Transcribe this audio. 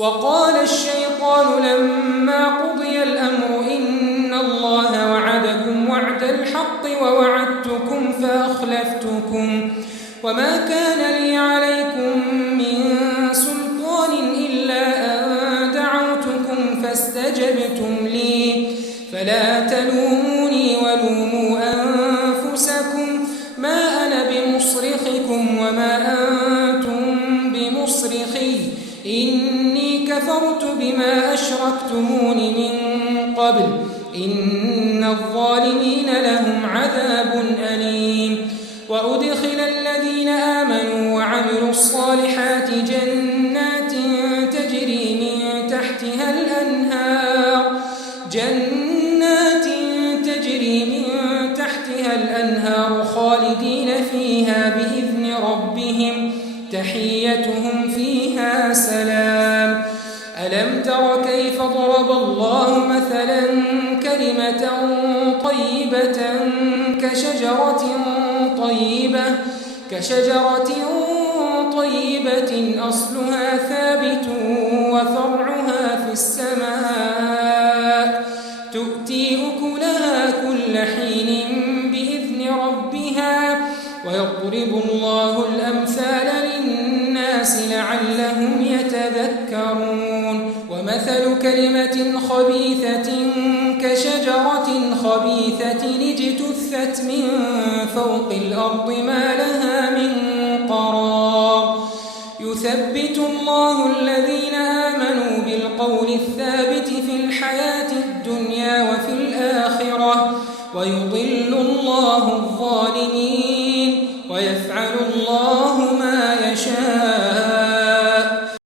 وقال الشيطان لما قضي الأمر إن الله وعدكم وعد الحق ووعدتكم فأخلفتكم وما كان لي عليكم من سلطان إلا أن دعوتكم فاستجبتم لي فلا تلوموني ولوموا أنفسكم ما أنا بمصرخكم وما أنتم بمصرخي إني كفرت بما أشركتمون من قبل إن الظالمين لهم عذاب أليم وأدخل الذين آمنوا وعملوا الصالحات جنات تجري من تحتها الأنهار خالدين فيها بإذن ربهم تحيتهم فيها سلام ألم تر كيف ضرب الله مثلا كلمة طيبة كشجرة طيبة أصلها ثابت وفرعها في السماء تؤتي أكلها كل حين بإذن ربها ويضرب الله الأمثال للناس لعلهم يتذكرون ومثل كلمة خبيثة كشجرة خبيثة اجتثت من فوق الأرض ما لها من قرار يثبت الله الذين آمنوا بالقول الثابت في الحياة الدنيا وفي الآخرة ويضل الله الظالمين